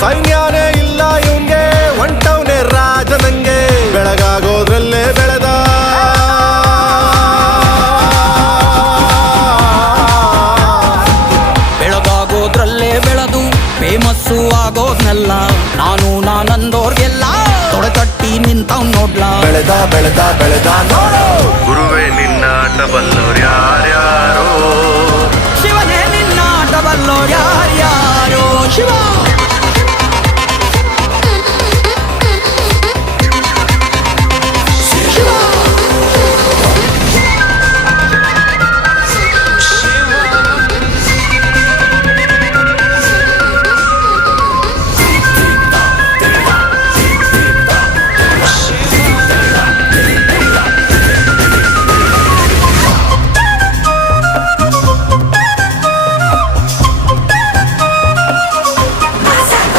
ಸೈನ್ಯನೇ ಇಲ್ಲ ಇವಂಗೆ ಹೊಂಟವ್ನೆ ರಾಜನಂಗೆ ಬೆಳಗಾಗೋದ್ರಲ್ಲೇ ಬೆಳೆದ ಬೆಳಗಾಗೋದ್ರಲ್ಲೇ ಬೆಳೆದು ಫೇಮಸ್ಸು ಆಗೋದ್ನೆಲ್ಲ ನಾನಂದೋರ್ಗೆಲ್ಲ ತೊಡೆತಟ್ಟಿ ನಿಂತವ್ ನೋಡ್ಲ ಬೆಳೆದ ಬೆಳೆದ ಬೆಳೆದ ನೋಡು ಗುರುವೇ ನಿನ್ನ ಆಟಬಲ್ಲೋರು ಯಾರ್ಯಾರೋ ಶಿವನೇ ನಿನ್ನ ಆಟಬಲ್ಲೋರು ಯಾರ್ಯಾರೋ ಶಿವ